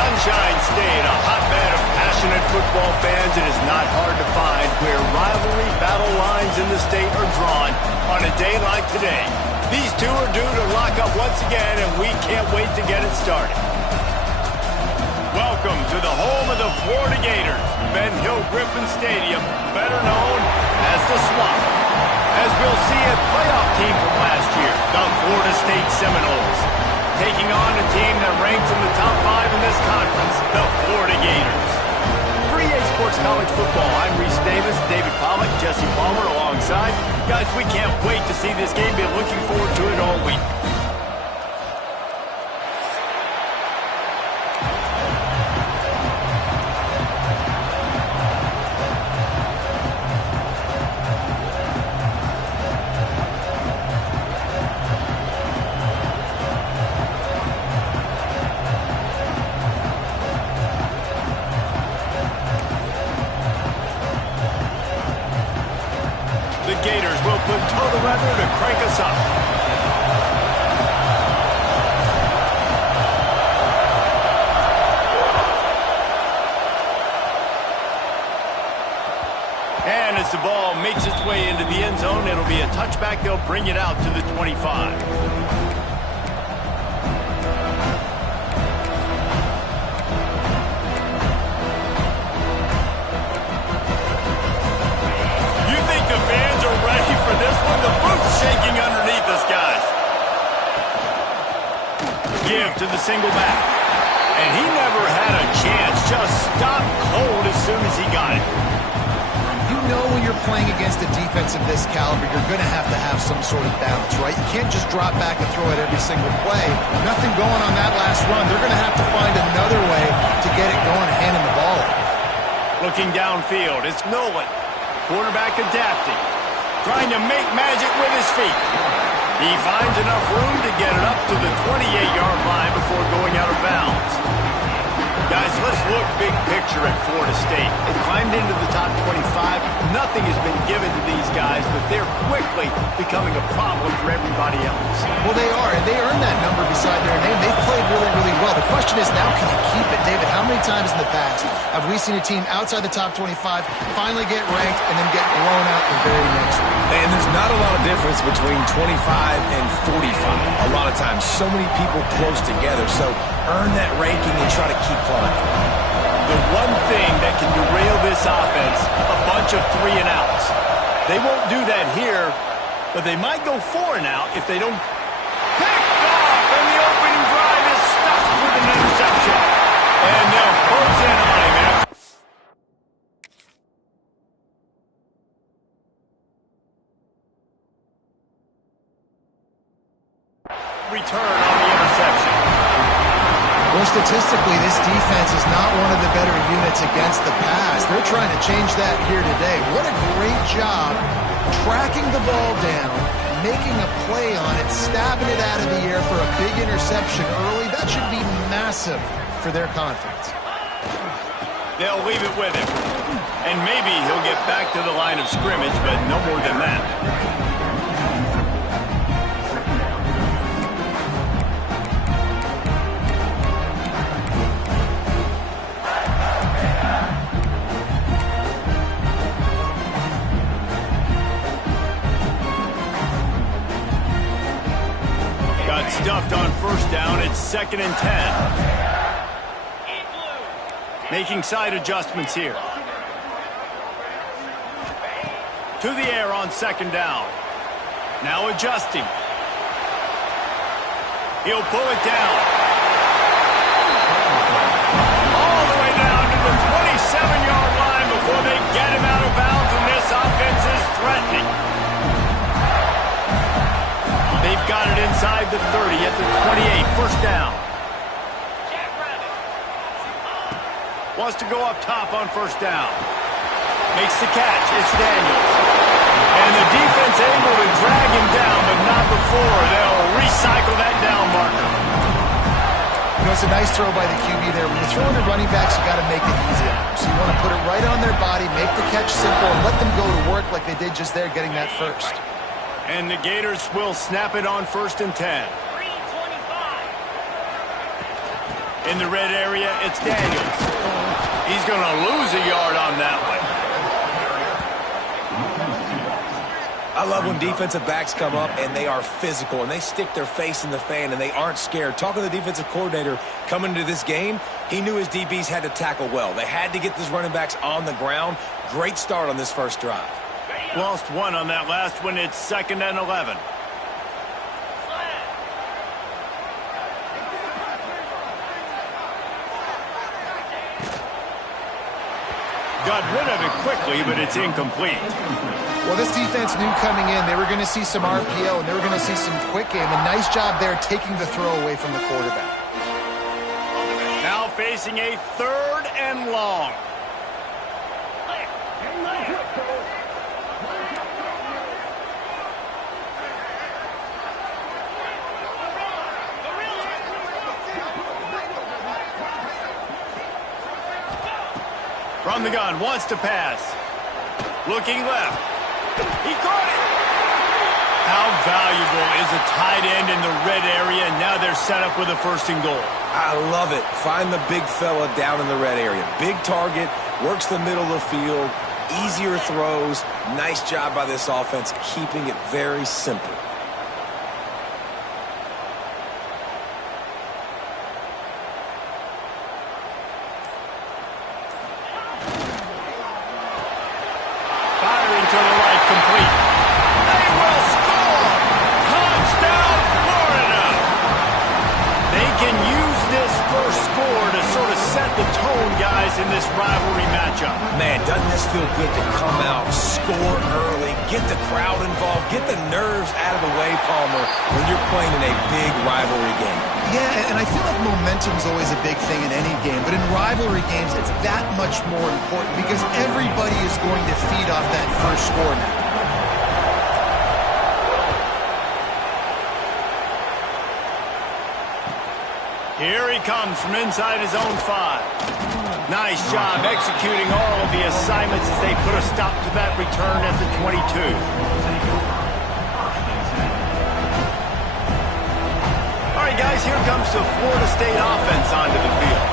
Sunshine State, a hotbed of passionate football fans. It is not hard to find where rivalry battle lines in the state are drawn on a day like today. These two are due to lock up once again, and we can't wait to get it started. Welcome to the home of the Florida Gators, Ben Hill Griffin Stadium, better known as the Swamp. As we'll see, a playoff team from last year, the Florida State Seminoles, taking on a team that ranks in the top 5 in this conference, the Florida Gators. For EA Sports College Football, I'm Reese Davis, David Pollack, Jesse Palmer alongside. Guys, we can't wait to see this game. Been looking forward to it all week. The Gators will put toe the weather to crank us up. And as the ball makes its way into the end zone, it'll be a touchback. They'll bring it out to the 25. Shaking underneath us, guys. Give to the single back. And he never had a chance. Just stopped cold as soon as he got it. You know when you're playing against a defense of this caliber, you're going to have some sort of balance, right? You can't just drop back and throw it every single play. Nothing going on that last run. They're going to have to find another way to get it going, handing the ball off. Looking downfield, it's Nolan. Quarterback adapting. Trying to make magic with his feet. He finds enough room to get it up to the 28-yard line before going out of bounds. Guys, let's look big picture at Florida State. They climbed into the top 25. Nothing has been given to these guys, but they're quickly becoming a problem for everybody else. Well, they are, and they earned that number beside their name. They've played really, really well. The question is now, can you keep it? David, how many times in the past have we seen a team outside the top 25 finally get ranked and then get blown out the very next week? And there's not a lot of difference between 25 and 45. A lot of times, so many people close together. So earn that ranking and try to keep climbing. The one thing that can derail this offense, a bunch of 3 and outs. They won't do that here, but they might go 4 and out if they don't. Picked off, and the opening drive is stuffed with an interception. And they'll close in on him. Return on the interception. Well, statistically, this defense is not one of the better units against the pass. They're trying to change that here today. What a great job tracking the ball down, making a play on it, stabbing it out of the air for a big interception early. That should be massive for their confidence. They'll leave it with him. And maybe he'll get back to the line of scrimmage, but no more than that. Stuffed on first down. It's 2nd and 10. Making side adjustments here. To the air on 2nd down. Now adjusting. He'll pull it down. All the way down to the 27-yard line before they get him out of bounds, and this offense is threatening. They've got it inside the 30 at the 28. First down. Wants to go up top on first down. Makes the catch. It's Daniels. And the defense able to drag him down, but not before. They'll recycle that down marker. You know, it's a nice throw by the QB there. When you're throwing the running backs, you got to make it easy on them. So you want to put it right on their body, make the catch simple, and let them go to work like they did just there, getting that first. And the Gators will snap it on 1st and 10. In the red area, it's Daniels. He's going to lose a yard on that one. I love when defensive backs come up and they are physical and they stick their face in the fan and they aren't scared. Talking to the defensive coordinator coming into this game, he knew his DBs had to tackle well. They had to get these running backs on the ground. Great start on this first drive. Lost one on that last one. It's 2nd and 11. Got rid of it quickly, but it's incomplete. Well, this defense knew coming in they were going to see some RPO and they were going to see some quick game. A nice job there taking the throw away from the quarterback. Now facing a 3rd and long. From the gun, wants to pass. Looking left. He caught it. How valuable is a tight end in the red area? Now they're set up with a 1st and goal. I love it. Find the big fella down in the red area. Big target, works the middle of the field, easier throws. Nice job by this offense, keeping it very simple. To the right, complete. They will score! Touchdown, Florida! They can use this first score to sort of set the tone, guys, in this rivalry matchup. Man, doesn't this feel good to come out, score early, get the crowd involved, get the nerves out of the way, Palmer, when you're playing in a big rivalry game. Yeah, and I feel like momentum's always a big thing in any game, but in rivalry games, it's that much more important because everybody is going to feed off that first score now. Here he comes from inside his own 5. Nice job executing all of the assignments as they put a stop to that return at the 22. Guys, here comes the Florida State offense onto the field.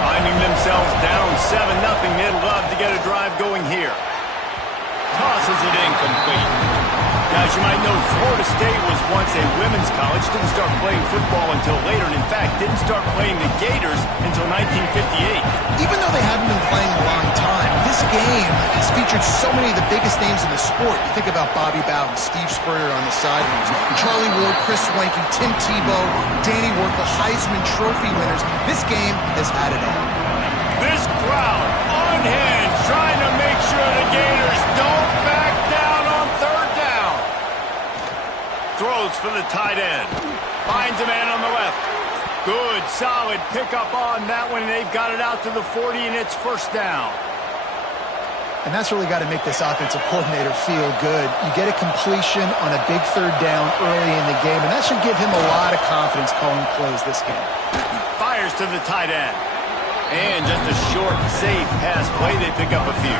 Finding themselves down 7-0, they'd love to get a drive going here. Tosses it incomplete. Guys, you might know Florida State was once a women's college, didn't start playing football until later, and in fact, didn't start playing the Gators until 1958. Even though they haven't been playing a long time, this game has featured so many of the biggest names in the sport. You think about Bobby Bowden, Steve Spurrier on the sidelines, Charlie Ward, Chris Swanky, Tim Tebow, Danny Werkle, Heisman Trophy winners. This game has had it all. This crowd on hand trying to make sure the Gators don't back down on 3rd down. Throws for the tight end. Finds a man on the left. Good, solid pickup on that one, and they've got it out to the 40, and it's 1st down. And that's really got to make this offensive coordinator feel good. You get a completion on a big 3rd down early in the game, and that should give him a lot of confidence calling plays this game. Fires to the tight end. And just a short, safe pass play. They pick up a few.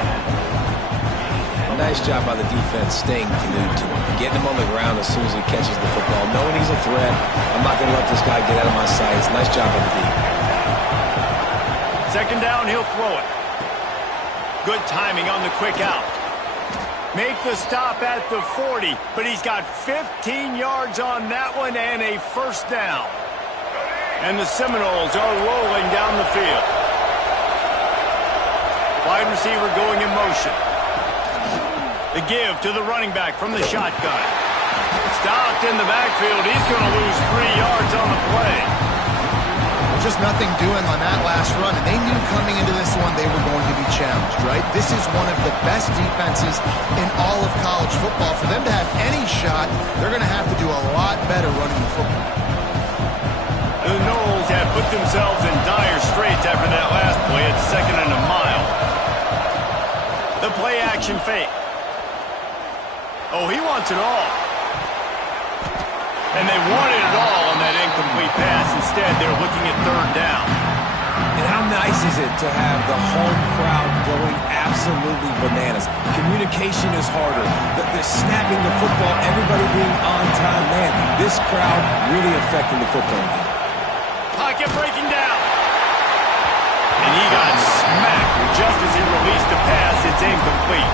Nice job by the defense staying glued to him. Getting him on the ground as soon as he catches the football. Knowing he's a threat, I'm not going to let this guy get out of my sights. Nice job by the D. 2nd down, he'll throw it. Good timing on the quick out. Make the stop at the 40, but he's got 15 yards on that one and a 1st down. And the Seminoles are rolling down the field. Wide receiver going in motion. The give to the running back from the shotgun. Stopped in the backfield. He's going to lose 3 yards on the play. Just nothing doing on that last run, and they knew coming into this one they were going to be challenged, right? This is one of the best defenses in all of college football. For them to have any shot, they're going to have to do a lot better running the football. The Noles have put themselves in dire straits after that last play at 2nd and a mile. The play action fake. Oh, he wants it all. And they wanted it all on that incomplete pass. Instead, they're looking at 3rd down. And how nice is it to have the home crowd going absolutely bananas? Communication is harder. They're snapping the football, everybody being on time. Man, this crowd really affecting the football game. Pocket breaking down. And he got smacked just as he released the pass. It's incomplete.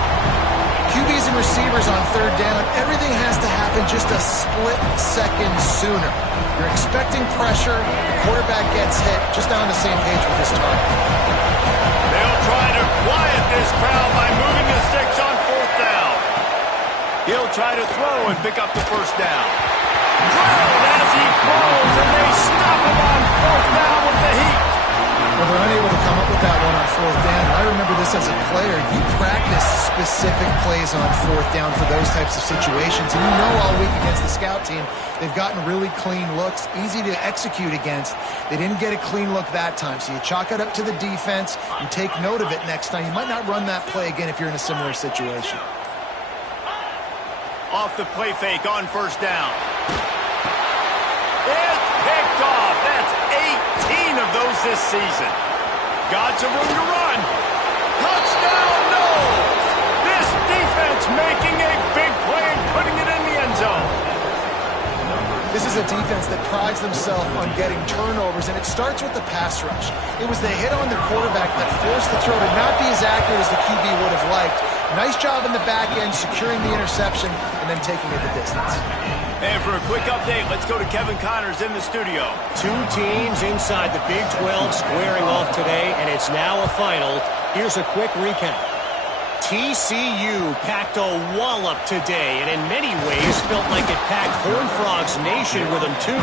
QBs and receivers on third down, everything has to happen just a split second sooner. You're expecting pressure, the quarterback gets hit, just not on the same page with his target. They'll try to quiet this crowd by moving the sticks on fourth down. He'll try to throw and pick up the first down. Drilled as he throws, and they stop him on fourth down with the heat. Well, they're unable to come up with that one on fourth down. I remember this as a player. You practice specific plays on fourth down for those types of situations. And you know all week against the scout team, they've gotten really clean looks, easy to execute against. They didn't get a clean look that time. So you chalk it up to the defense and take note of it next time. You might not run that play again if you're in a similar situation. Off the play fake on first down. It's picked off. That's 18 of those this season. Got some room to run. Touchdown, no! This defense making a big play and putting it in the end zone. This is a defense that prides themselves on getting turnovers, and it starts with the pass rush. It was the hit on the quarterback that forced the throw to not be as accurate as the QB would have liked. Nice job in the back end, securing the interception, and then taking it the distance. And for a quick update, let's go to Kevin Connors in the studio. Two teams inside the Big 12 squaring off today, and it's now a final. Here's a quick recap. TCU packed a wallop today, and in many ways felt like it packed Horned Frogs Nation with them too.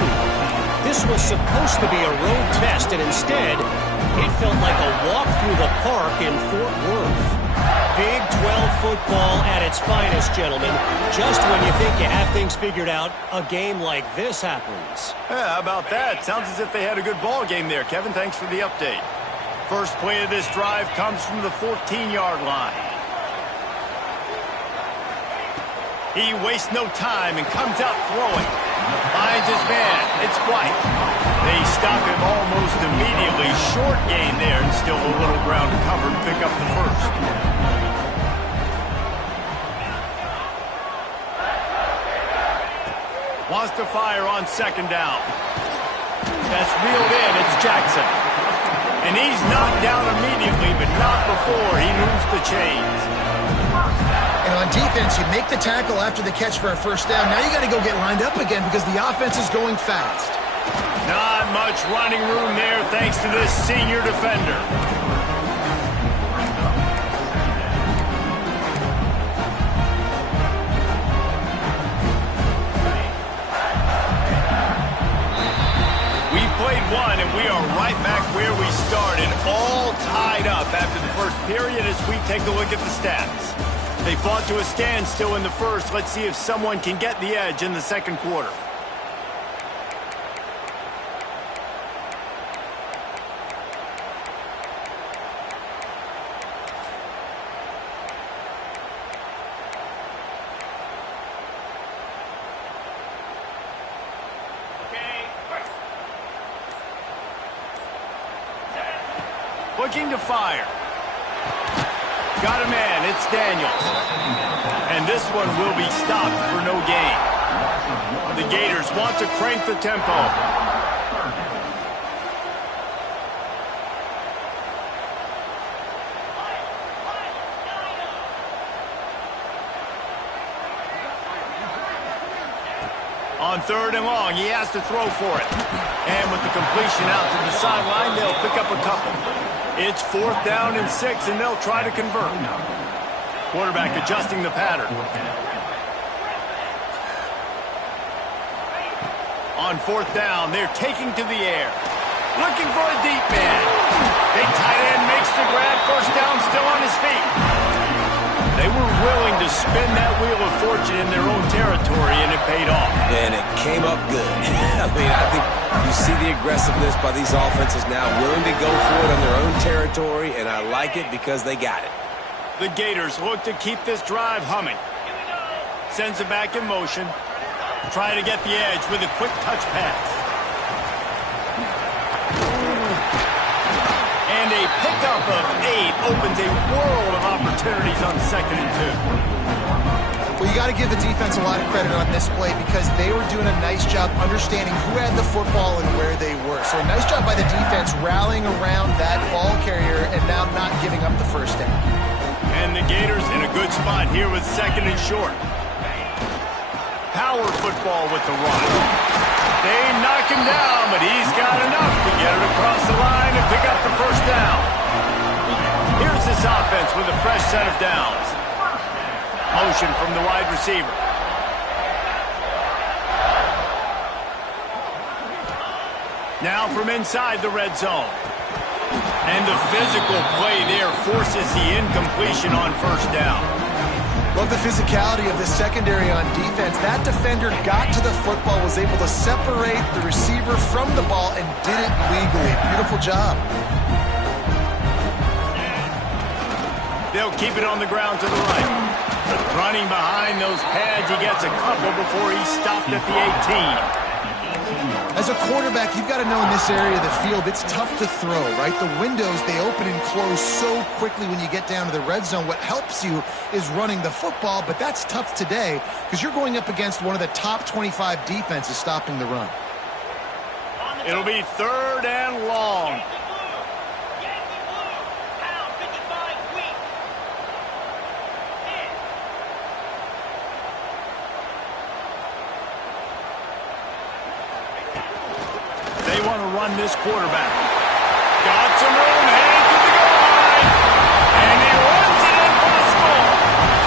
This was supposed to be a road test, and instead, it felt like a walk through the park in Fort Worth. Big 12 football at its finest, gentlemen. Just when you think you have things figured out, a game like this happens. Yeah, how about that? Sounds as if they had a good ball game there. Kevin, thanks for the update. First play of this drive comes from the 14-yard line. He wastes no time and comes out throwing. Finds his man. It's White. They stop him almost immediately. Short gain there and still a little ground to cover to pick up the first. Wants to fire on second down. That's reeled in. It's Jackson. And he's knocked down immediately, but not before he moves the chains. And on defense, you make the tackle after the catch for a first down. Now you got to go get lined up again because the offense is going fast. Not much running room there thanks to this senior defender. We've played one, and we are right back where we started, all tied up after the first period as we take a look at the stats. They fought to a standstill in the first. Let's see if someone can get the edge in the second quarter. Looking to fire. Got a man, it's Daniels. And this one will be stopped for no gain. The Gators want to crank the tempo. On third and long, he has to throw for it. And with the completion out to the sideline, they'll pick up a couple. It's 4th down and 6, and they'll try to convert. Quarterback adjusting the pattern. On 4th down, they're taking to the air. Looking for a deep man. Big tight end makes the grab. First down, still on his feet. They were willing to spin that wheel of fortune in their own territory, and it paid off. And it came up good. I mean, I think you see the aggressiveness by these offenses now, willing to go for it on their own territory, and I like it because they got it. The Gators look to keep this drive humming. Sends it back in motion. Try to get the edge with a quick touch pass. And a pickup of 8 opens a world of opportunities on 2nd and 2. Well, you got to give the defense a lot of credit on this play because they were doing a nice job understanding who had the football and where they were. So a nice job by the defense rallying around that ball carrier and now not giving up the first down. And the Gators in a good spot here with 2nd and short. Power football with the run. They knock him down, but he's got enough to get it across the line and pick up the first down. Here's this offense with a fresh set of downs. Motion from the wide receiver. Now from inside the red zone. And the physical play there forces the incompletion on first down. Love the physicality of the secondary on defense. That defender got to the football, was able to separate the receiver from the ball, and did it legally. Beautiful job. They'll keep it on the ground to the right. Running behind those pads, he gets a couple before he's stopped at the 18. As a quarterback, you've got to know in this area of the field, it's tough to throw, right? The windows, they open and close so quickly when you get down to the red zone. What helps you is running the football, but that's tough today because you're going up against one of the top 25 defenses stopping the run. It'll be 3rd and long. They want to run this quarterback. Got some room, heading to the goal line. And he runs it in for the score.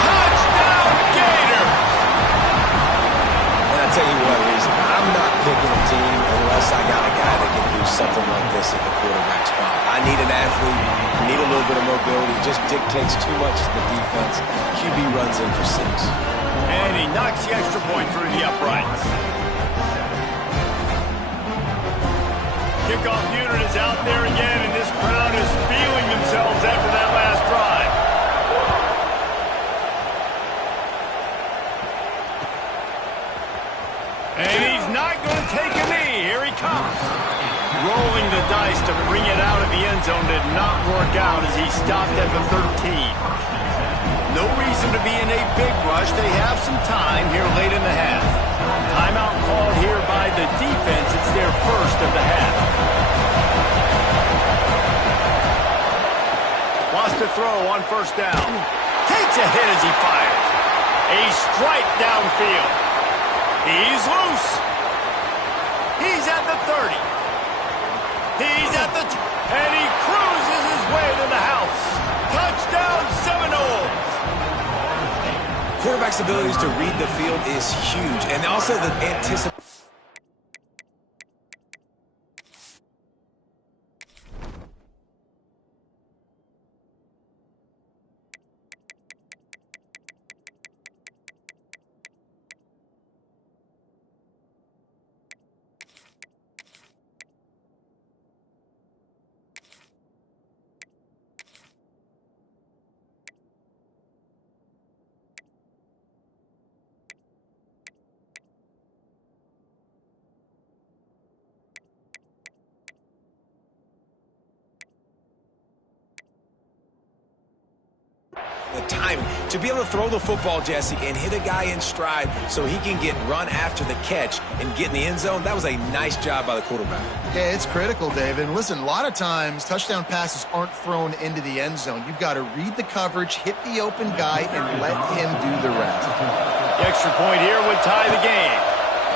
Touchdown, Gator. And I tell you what, Reese, I'm not picking a team unless I got a guy that can do something like this at the quarterback spot. I need an athlete. I need a little bit of mobility. It just dictates too much to the defense. QB runs in for 6. And he knocks the extra point through the uprights. Kickoff unit is out there again, and this crowd is feeling themselves after that last drive. And he's not going to take a knee. Here he comes. Rolling the dice to bring it out of the end zone did not work out as he stopped at the 13. No reason to be in a big rush. They have some time here late in the half. Timeout called here by the defense. It's their first of the half. Wants to throw on first down. Takes a hit as he fires. A strike downfield. He's loose. He's at the 30. He's at the... and he cruises his way to the house. Touchdown, Seminoles. Quarterback's abilities to read the field is huge, and also the anticipation. The time to be able to throw the football, Jesse, and hit a guy in stride so he can get run after the catch and get in the end zone. That was a nice job by the quarterback. Yeah, it's critical, David. And listen, a lot of times touchdown passes aren't thrown into the end zone. You've got to read the coverage, hit the open guy, and let him do the rest. The extra point here would tie the game.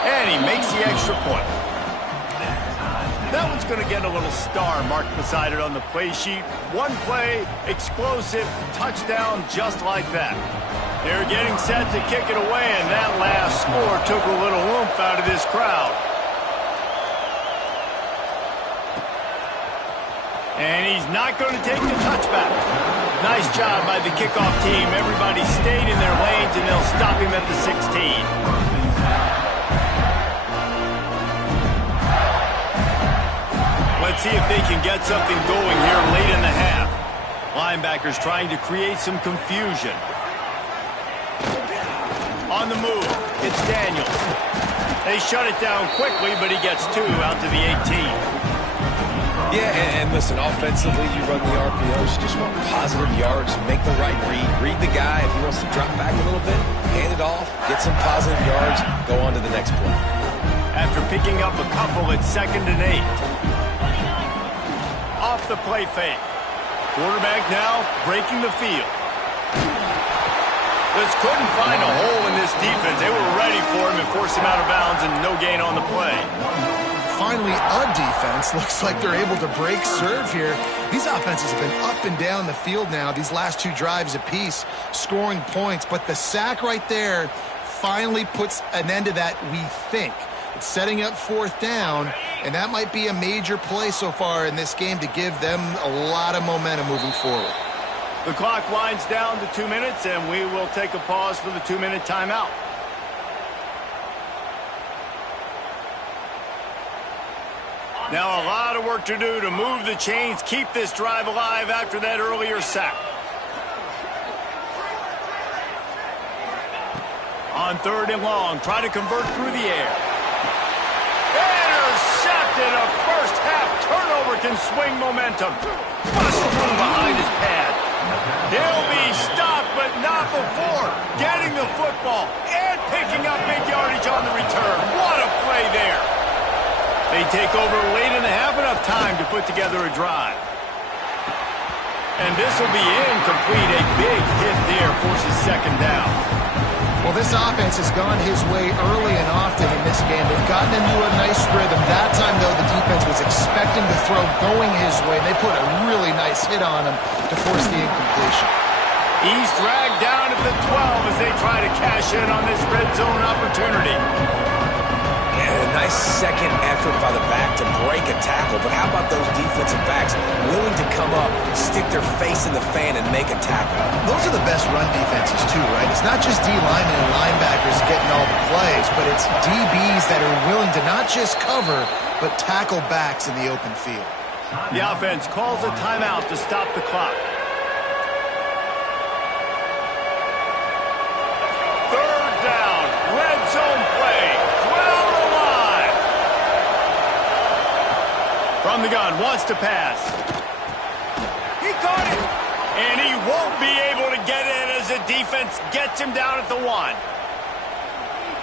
And he makes the extra point. That one's going to get a little star marked beside it on the play sheet. One play, explosive, touchdown just like that. They're getting set to kick it away, and that last score took a little oomph out of this crowd. And he's not going to take the touchback. Nice job by the kickoff team. Everybody stayed in their lanes, and they'll stop him at the 16. Let's see if they can get something going here late in the half. Linebackers trying to create some confusion. On the move, it's Daniels. They shut it down quickly, but he gets 2 out to the 18. Yeah, and listen, offensively, you run the RPOs. You just want positive yards, make the right read the guy. If he wants to drop back a little bit, hand it off, get some positive yards, go on to the next play. After picking up a couple, it's 2nd and 8. Off the play fake. Quarterback now breaking the field. Just couldn't find a hole in this defense. They were ready for him and forced him out of bounds, and no gain on the play. Finally, a defense. Looks like they're able to break serve here. These offenses have been up and down the field now, these last 2 drives apiece, scoring points. But the sack right there finally puts an end to that, we think. It's setting up 4th down, and that might be a major play so far in this game to give them a lot of momentum moving forward. The clock winds down to 2 minutes, and we will take a pause for the 2-minute timeout. Now a lot of work to do to move the chains, keep this drive alive after that earlier sack. On 3rd and long, try to convert through the air. Intercepted. A first-half turnover can swing momentum. Busted from behind his pad. He'll be stopped, but not before getting the football and picking up big yardage on the return. What a play there. They take over late in the half, enough time to put together a drive. And this will be incomplete. A big hit there forces 2nd down. Well, this offense has gone his way early and often in this game. They've gotten into a nice rhythm. That time, though, the defense was expecting the throw going his way. They put a really nice hit on him to force the incompletion. He's dragged down at the 12 as they try to cash in on this red zone opportunity. A nice second effort by the back to break a tackle, but how about those defensive backs willing to come up, stick their face in the fan, and make a tackle? Those are the best run defenses, too, right? It's not just D linemen and linebackers getting all the plays, but it's DBs that are willing to not just cover, but tackle backs in the open field. The offense calls a timeout to stop the clock. 3rd down, red zone play. From the gun, wants to pass. He caught it. And he won't be able to get it as the defense gets him down at the 1.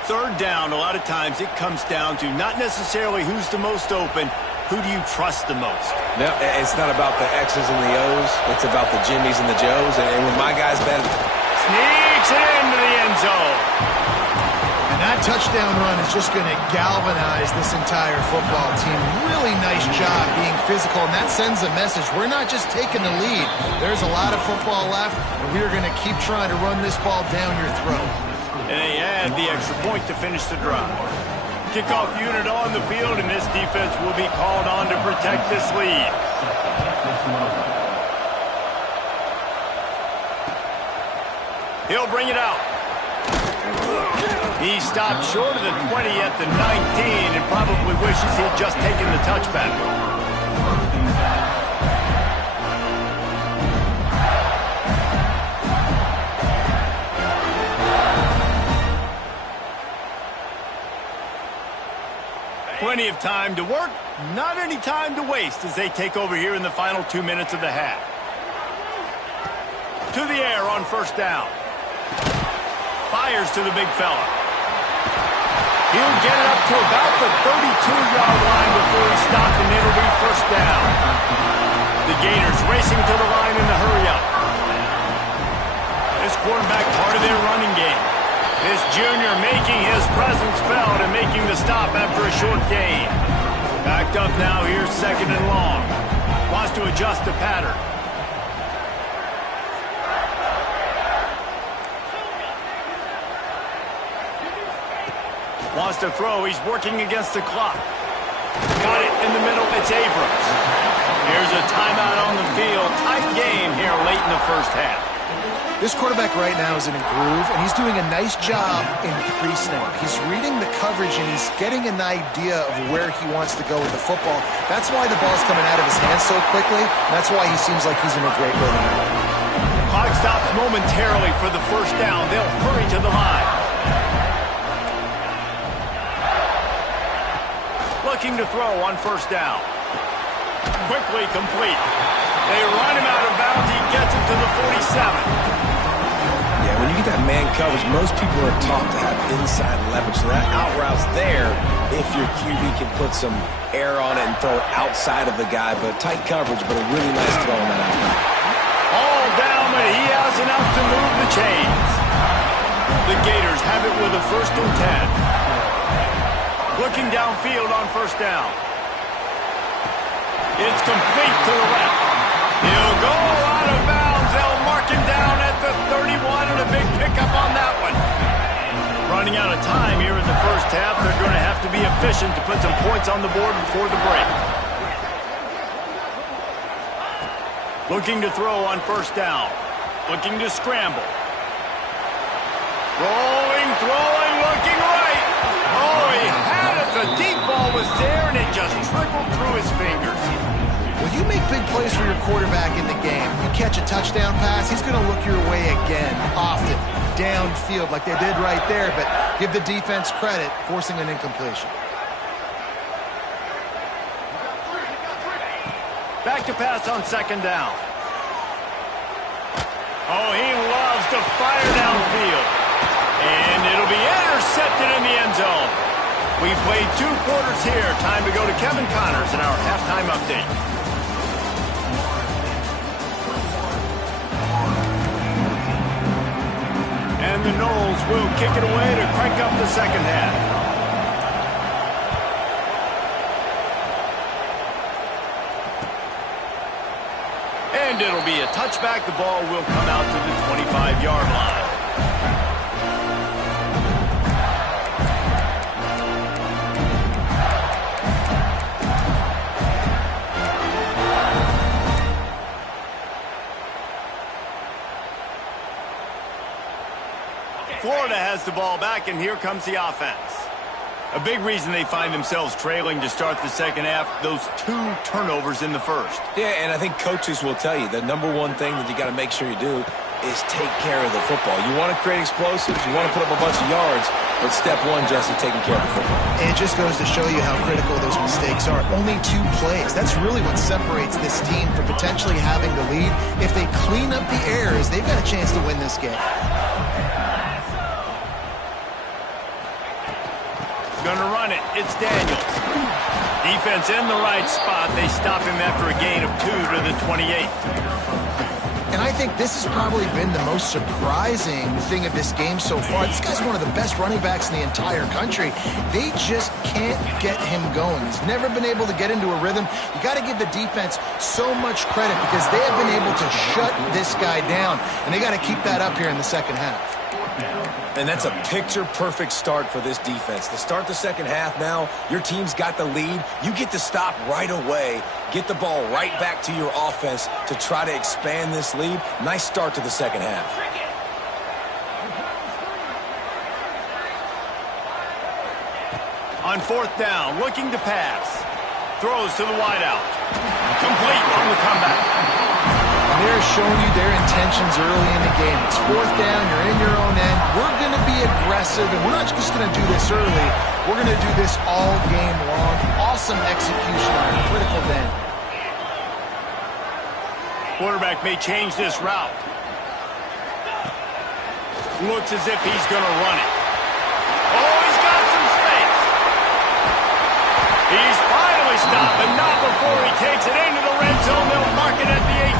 3rd down, a lot of times it comes down to not necessarily who's the most open, who do you trust the most? No, it's not about the X's and the O's. It's about the Jimmys and the Joes. And when my guy's better. Sneaks it into the end zone. And that touchdown run is just going to galvanize this entire football team. Really nice job being physical, and that sends a message. We're not just taking the lead. There's a lot of football left, and we are going to keep trying to run this ball down your throat. And they add the extra point to finish the drive. Kickoff unit on the field, and this defense will be called on to protect this lead. He'll bring it out. He stopped short of the 20 at the 19 and probably wishes he'd just taken the touchback. Plenty of time to work, not any time to waste as they take over here in the final 2 minutes of the half. To the air on 1st down. Fires to the big fella. He'll get it up to about the 32-yard line before he's stopped, and it'll be 1st down. The Gators racing to the line in the hurry-up. This quarterback part of their running game. This junior making his presence felt and making the stop after a short gain. Backed up now, here's 2nd and long. Wants to adjust the pattern. Wants to throw. He's working against the clock. Got it in the middle. It's Abrams. Here's a timeout on the field. Tight game here late in the 1st half. This quarterback right now is in a groove, and he's doing a nice job in pre-snap. He's reading the coverage, and he's getting an idea of where he wants to go with the football. That's why the ball's coming out of his hands so quickly. That's why he seems like he's in a great rhythm. Clock stops momentarily for the 1st down. They'll hurry to the line. Looking to throw on 1st down. Quickly complete. They run him out of bounds. He gets it to the 47. Yeah, when you get that man coverage, most people are taught to have inside leverage. So that out route's there if your QB can put some air on it and throw it outside of the guy. But tight coverage, but a really nice throw on that out route. All down, but he has enough to move the chains. The Gators have it with a 1st and 10. Looking downfield on 1st down. It's complete to the left. He'll go out of bounds. They'll mark him down at the 31, and a big pickup on that one. Running out of time here in the 1st half. They're going to have to be efficient to put some points on the board before the break. Looking to throw on 1st down. Looking to scramble. Rolling, throwing, looking right. Oh, he had it. The deep ball was there, and it just trickled through his fingers. Well, you make big plays for your quarterback in the game. You catch a touchdown pass, he's going to look your way again, often, downfield like they did right there, but give the defense credit, forcing an incompletion. Back to pass on 2nd down. Oh, he loves to fire downfield. And it'll be intercepted in the end zone. We've played 2 quarters here. Time to go to Kevin Connors in our halftime update. And the Noles will kick it away to crank up the 2nd half. And it'll be a touchback. The ball will come out to the 25-yard line. Florida has the ball back, and here comes the offense. A big reason they find themselves trailing to start the 2nd half, those 2 turnovers in the 1st. Yeah, and I think coaches will tell you the number one thing that you got to make sure you do is take care of the football. You want to create explosives, you want to put up a bunch of yards, but step 1, Jesse, taking care of the football. And it just goes to show you how critical those mistakes are. Only 2 plays. That's really what separates this team from potentially having the lead. If they clean up the errors, they've got a chance to win this game. Gonna run it. It's Daniels. Defense in the right spot. They stop him after a gain of 2 to the 28. And I think this has probably been the most surprising thing of this game so far. This guy's one of the best running backs in the entire country. They just can't get him going. He's never been able to get into a rhythm. You got to give the defense so much credit because they have been able to shut this guy down. And they got to keep that up here in the 2nd half. And that's a picture-perfect start for this defense. To start the 2nd half now, your team's got the lead. You get to stop right away, get the ball right back to your offense to try to expand this lead. Nice start to the 2nd half. On 4th down, looking to pass. Throws to the wideout. Complete on the comeback. They're showing you their intentions early in the game. It's 4th down, you're in your own end. We're going to be aggressive, and we're not just going to do this early. We're going to do this all game long. Awesome execution on a critical down. Quarterback may change this route. Looks as if he's going to run it. Oh, he's got some space. He's finally stopped, but not before he takes it into the red zone. They'll mark it at the 18.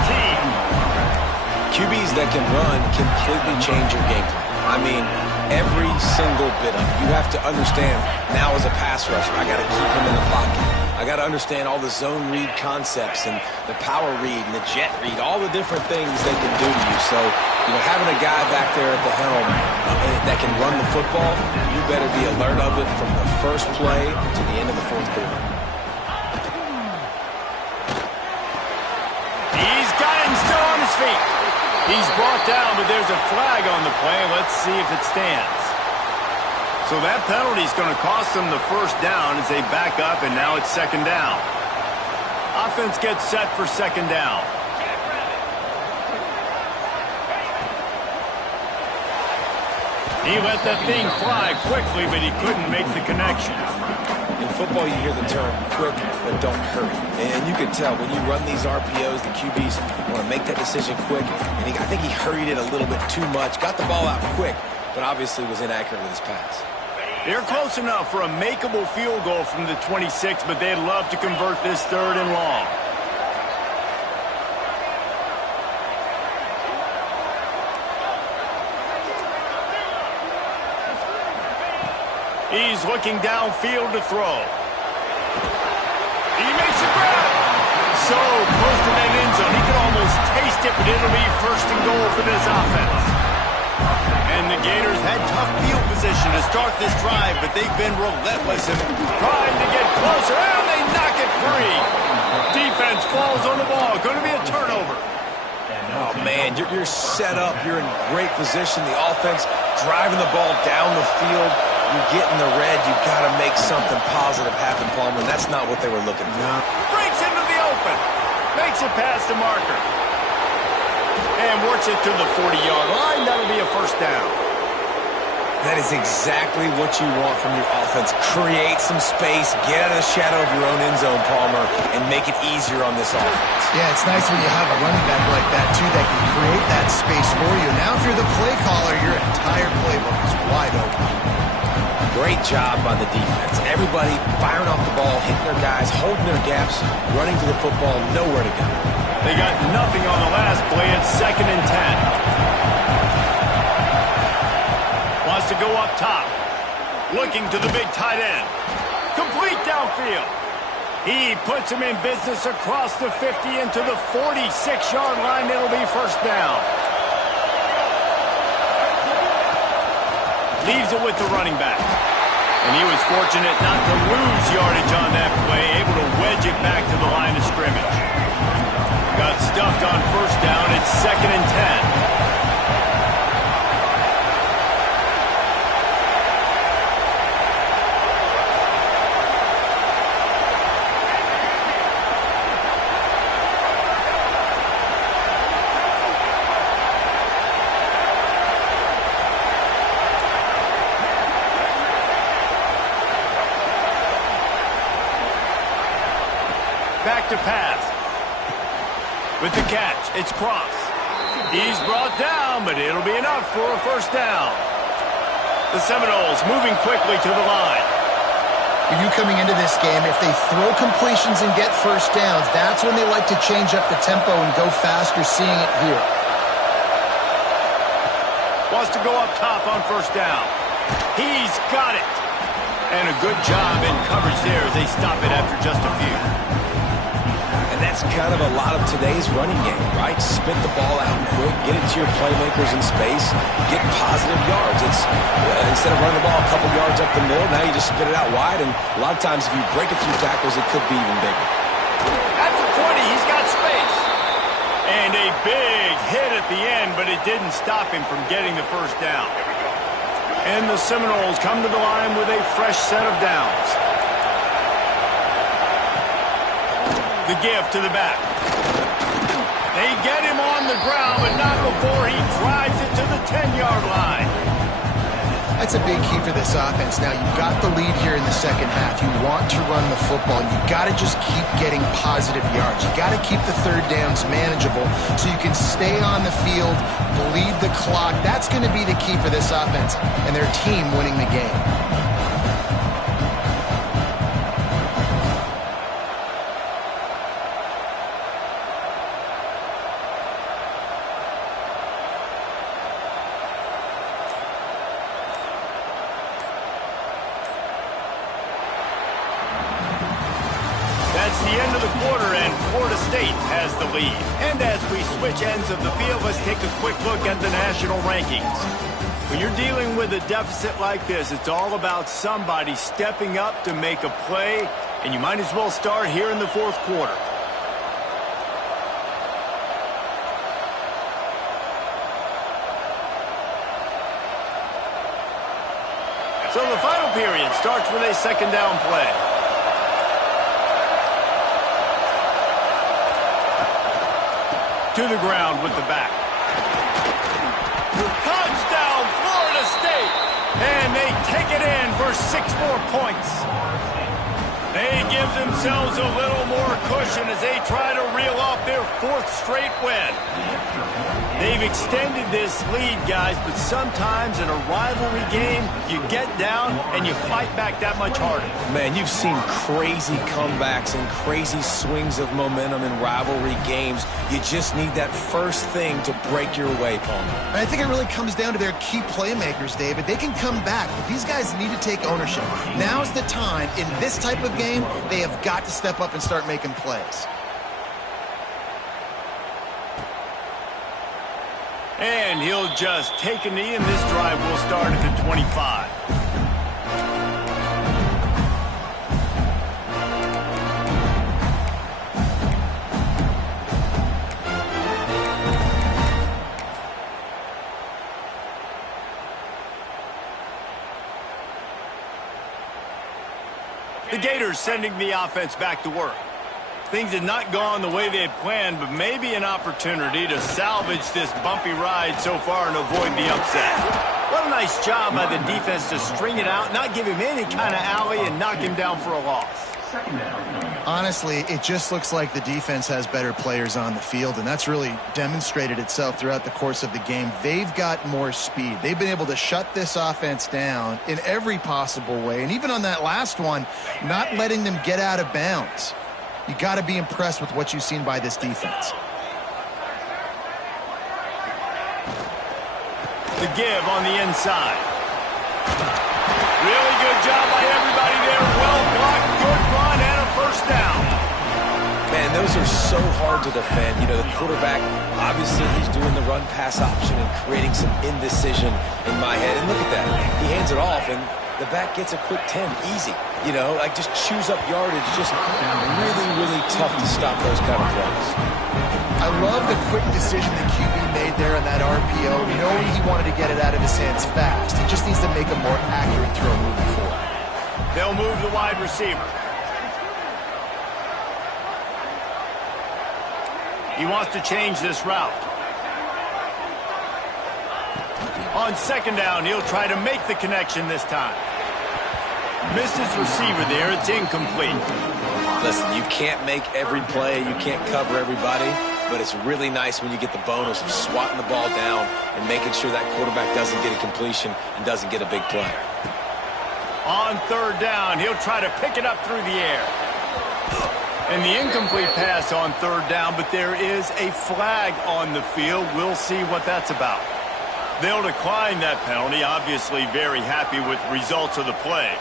QBs that can run completely change your game plan. I mean, every single bit of it. You have to understand, now as a pass rusher, I got to keep him in the pocket. I got to understand all the zone read concepts and the power read and the jet read, all the different things they can do to you. So, having a guy back there at the helm that can run the football, you better be alert of it from the first play to the end of the 4th quarter. He's got him still on his feet. He's brought down, but there's a flag on the play. Let's see if it stands. So that penalty is going to cost them the 1st down as they back up, and now it's 2nd down. Offense gets set for 2nd down. He let that thing fly quickly, but he couldn't make the connection. In football, you hear the term quick, but don't hurry. And you can tell when you run these RPOs, the QBs want to make that decision quick. And I think he hurried it a little bit too much, got the ball out quick, but obviously was inaccurate with his pass. They're close enough for a makeable field goal from the 26, but they'd love to convert this 3rd and long. He's looking downfield to throw. He makes a grab. So close to that end zone. He could almost taste it, but it'll be 1st and goal for this offense. And the Gators had tough field position to start this drive, but they've been relentless in trying to get closer, and they knock it free. Defense falls on the ball. Going to be a turnover. Oh, man, you're set up. You're in great position. The offense driving the ball down the field. You get in the red, you've got to make something positive happen, Palmer. That's not what they were looking for. Breaks into the open. Makes it past the marker. And works it to the 40-yard line. That'll be a 1st down. That is exactly what you want from your offense. Create some space, get out of the shadow of your own end zone, Palmer, and make it easier on this offense. Yeah, it's nice when you have a running back like that, too, that can create that space for you. Now, if you're the play caller, your entire playbook is wide open. Great job by the defense. Everybody firing off the ball, hitting their guys, holding their gaps, running to the football, nowhere to go. They got nothing on the last play. It's 2nd and 10. Wants to go up top. Looking to the big tight end. Complete downfield. He puts him in business across the 50 into the 46-yard line. It'll be 1st down. Leaves it with the running back. And he was fortunate not to lose yardage on that play, able to wedge it back to the line of scrimmage. Got stuffed on 1st down. It's 2nd and 10. Back to pass. With the catch, it's Cross. He's brought down, but it'll be enough for a 1st down. The Seminoles moving quickly to the line. For you coming into this game, if they throw completions and get 1st downs, that's when they like to change up the tempo and go faster, seeing it here. Wants to go up top on 1st down. He's got it. And a good job in coverage there as they stop it after just a few. And that's kind of a lot of today's running game, right? Spit the ball out quick, get it to your playmakers in space, get positive yards. It's instead of running the ball a couple yards up the middle, now you just spit it out wide, and a lot of times if you break a few tackles, it could be even bigger. At the 20, he's got space. And a big hit at the end, but it didn't stop him from getting the 1st down. And the Seminoles come to the line with a fresh set of downs. The give to the back. They get him on the ground, but not before he drives it to the 10-yard line. That's a big key for this offense. Now, you've got the lead here in the 2nd half. You want to run the football. You've got to just keep getting positive yards. You've got to keep the 3rd downs manageable so you can stay on the field, bleed the clock. That's going to be the key for this offense and their team winning the game. That's the end of the quarter, and Florida State has the lead. And as we switch ends of the field, let's take a quick look at the national rankings. When you're dealing with a deficit like this, it's all about somebody stepping up to make a play, and you might as well start here in the 4th quarter. So the final period starts with a 2nd down play. To the ground with the back. Touchdown, Florida State! And they take it in for 6 more points. They give themselves a little more cushion as they try to reel off their 4th straight win. They've extended this lead, guys, but sometimes in a rivalry game, you get down and you fight back that much harder. Man, you've seen crazy comebacks and crazy swings of momentum in rivalry games. You just need that first thing to break your way, Palmer. I think it really comes down to their key playmakers, David. They can come back, but these guys need to take ownership. Now's the time. In this type of game, they have got to step up and start making plays. And he'll just take a knee, and this drive will start at the 25. The Gators sending the offense back to work. Things had not gone the way they had planned, but maybe an opportunity to salvage this bumpy ride so far and avoid the upset. What a nice job by the defense to string it out, not give him any kind of alley, and knock him down for a loss. Honestly, it just looks like the defense has better players on the field, and that's really demonstrated itself throughout the course of the game. They've got more speed. They've been able to shut this offense down in every possible way, and even on that last one, not letting them get out of bounds. You got to be impressed with what you've seen by this defense. The give on the inside. Really good job by everybody there. Well blocked, good run, and a first down. Man, those are so hard to defend. You know, the quarterback, obviously he's doing the run-pass option and creating some indecision in my head. And look at that. He hands it off, and the back gets a quick 10. Easy. You know, like just chews up yardage. Just really, really tough to stop those kind of plays. I love the quick decision the QB made there on that RPO, knowing he wanted to get it out of his hands fast. He just needs to make a more accurate throw moving forward. They'll move the wide receiver. He wants to change this route. On 2nd down, he'll try to make the connection this time. Missed his receiver there. It's incomplete. Listen, you can't make every play. You can't cover everybody. But it's really nice when you get the bonus of swatting the ball down and making sure that quarterback doesn't get a completion and doesn't get a big play. On 3rd down, he'll try to pick it up through the air. And the incomplete pass on 3rd down, but there is a flag on the field. We'll see what that's about. They'll decline that penalty, obviously very happy with the results of the play.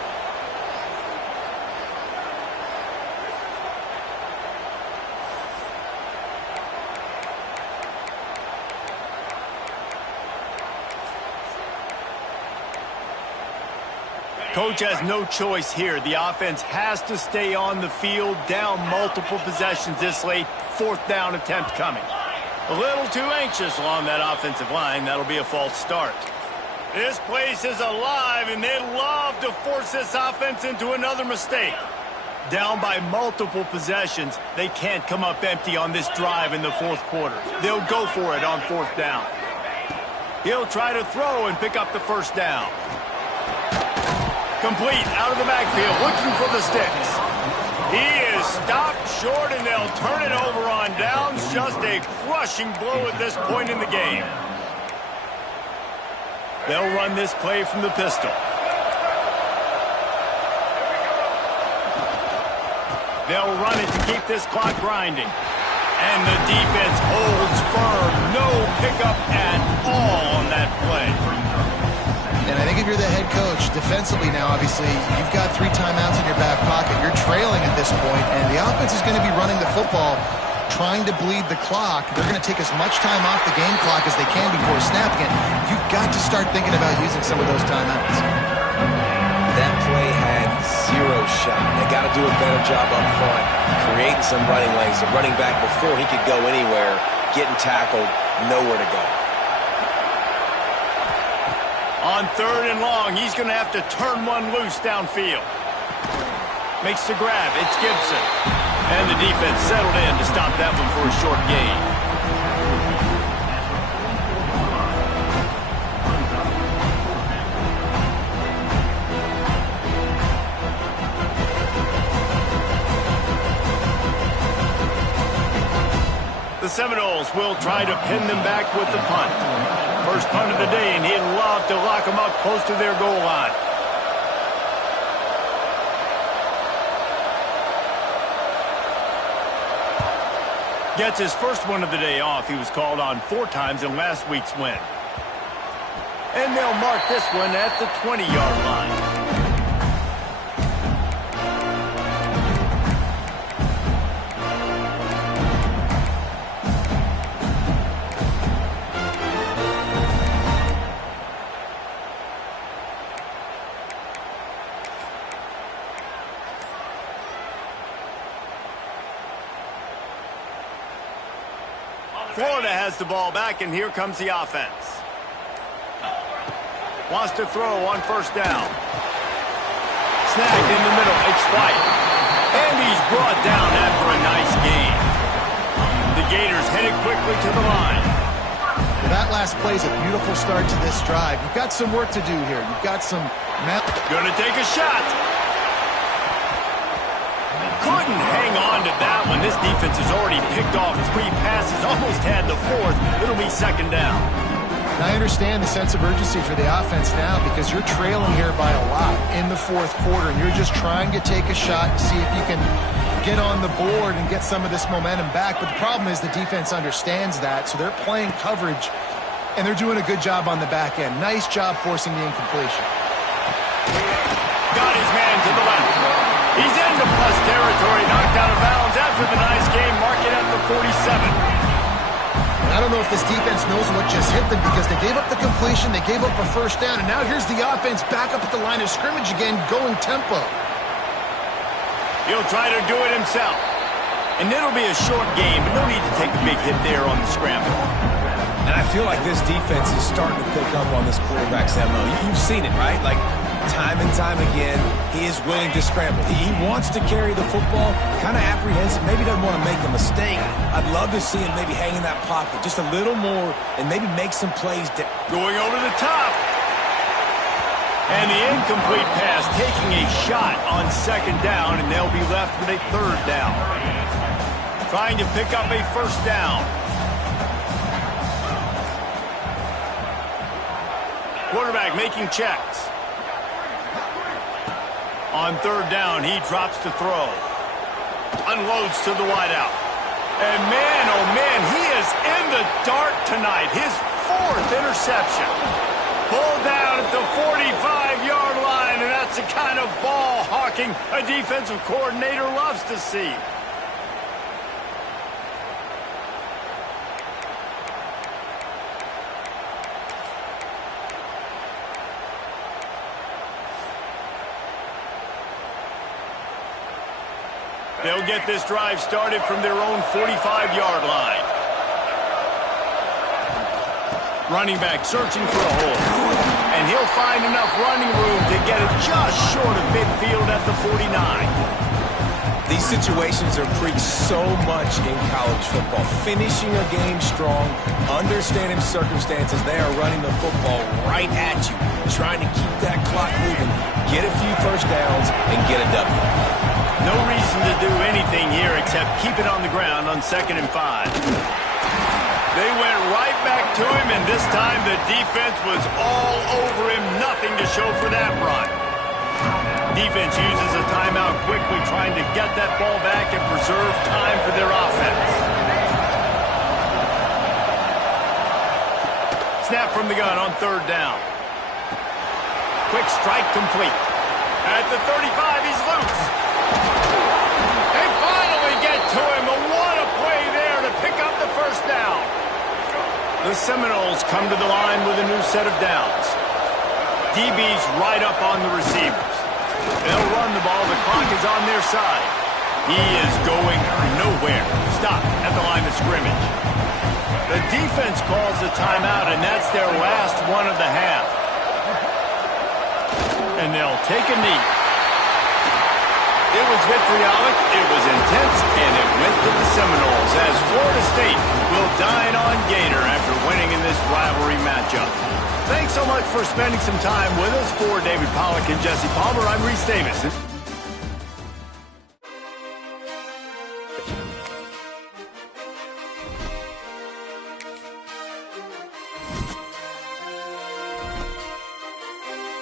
Coach has no choice here. The offense has to stay on the field, down multiple possessions this late. 4th down attempt coming. A little too anxious along that offensive line. That'll be a false start. This place is alive, and they love to force this offense into another mistake. Down by multiple possessions, they can't come up empty on this drive in the 4th quarter. They'll go for it on 4th down. He'll try to throw and pick up the first down. Complete out of the backfield, looking for the sticks. He is stopped short, and they'll turn it over on downs. Just a crushing blow at this point in the game. They'll run this play from the pistol. They'll run it to keep this clock grinding. And the defense holds firm. No pickup at all on that play. And I think if you're the head coach, defensively now, obviously, you've got 3 timeouts in your back pocket. You're trailing at this point, and the offense is going to be running the football, trying to bleed the clock. They're going to take as much time off the game clock as they can before snapping it. You've got to start thinking about using some of those timeouts. That play had 0 shot. They got to do a better job up front, creating some running lanes. The running back, before he could go anywhere, getting tackled, nowhere to go. On 3rd and long, he's going to have to turn one loose downfield. Makes the grab. It's Gibson. And the defense settled in to stop that one for a short gain. The Seminoles will try to pin them back with the punt. First punt of the day, and he'd love to lock them up close to their goal line. Gets his first one of the day off. He was called on 4 times in last week's win. And they'll mark this one at the 20-yard line. Florida has the ball back, and here comes the offense. Wants to throw on first down. Snagged in the middle. It's White. And he's brought down after a nice gain. The Gators headed quickly to the line. That last play is a beautiful start to this drive. You've got some work to do here. You've got some... Gonna take a shot. Couldn't hang on to that one. This defense has already picked off 3 passes, almost had the 4th. It'll be second down. And I understand the sense of urgency for the offense now because you're trailing here by a lot in the 4th quarter, and you're just trying to take a shot to see if you can get on the board and get some of this momentum back. But the problem is the defense understands that, so they're playing coverage, and they're doing a good job on the back end. Nice job forcing the incompletion. Got his man to the left. He's into plus territory, knocked out of bounds after the nice game, mark it at the 47. I don't know if this defense knows what just hit them because they gave up the completion, they gave up a first down, and now here's the offense back up at the line of scrimmage again, going tempo. He'll try to do it himself. And it'll be a short game, but no need to take a big hit there on the scramble. And I feel like this defense is starting to pick up on this quarterback's MO. You've seen it, right? Like, time and time again, he is willing to scramble. He wants to carry the football, kind of apprehensive, maybe doesn't want to make a mistake. I'd love to see him maybe hang in that pocket just a little more and maybe make some plays. Going over the top. And the incomplete pass taking a shot on second down, and they'll be left with a 3rd down. Trying to pick up a first down. Quarterback making checks. On 3rd down, he drops to throw. Unloads to the wideout. And man, oh man, he is in the dark tonight. His 4th interception. Pulled down at the 45-yard line, and that's the kind of ball hawking a defensive coordinator loves to see. They'll get this drive started from their own 45-yard line. Running back searching for a hole. And he'll find enough running room to get it just short of midfield at the 49. These situations are preached so much in college football. Finishing a game strong, understanding circumstances. They are running the football right at you, trying to keep that clock moving, get a few first downs, and get a W. No reason to do anything here except keep it on the ground on 2nd and 5. They went right back to him, and this time the defense was all over him. Nothing to show for that run. Defense uses a timeout quickly, trying to get that ball back and preserve time for their offense. Snap from the gun on 3rd down. Quick strike complete. At the 35, he's loose. They finally get to him. What a play there to pick up the first down. The Seminoles come to the line with a new set of downs. DB's right up on the receivers. They'll run the ball. The clock is on their side. He is going nowhere. Stop at the line of scrimmage. The defense calls a timeout, and that's their last one of the half. And they'll take a knee. It was vitriolic, it was intense, and it went to the Seminoles as Florida State will dine on Gator after winning in this rivalry matchup. Thanks so much for spending some time with us. For David Pollack and Jesse Palmer, I'm Reese Davis.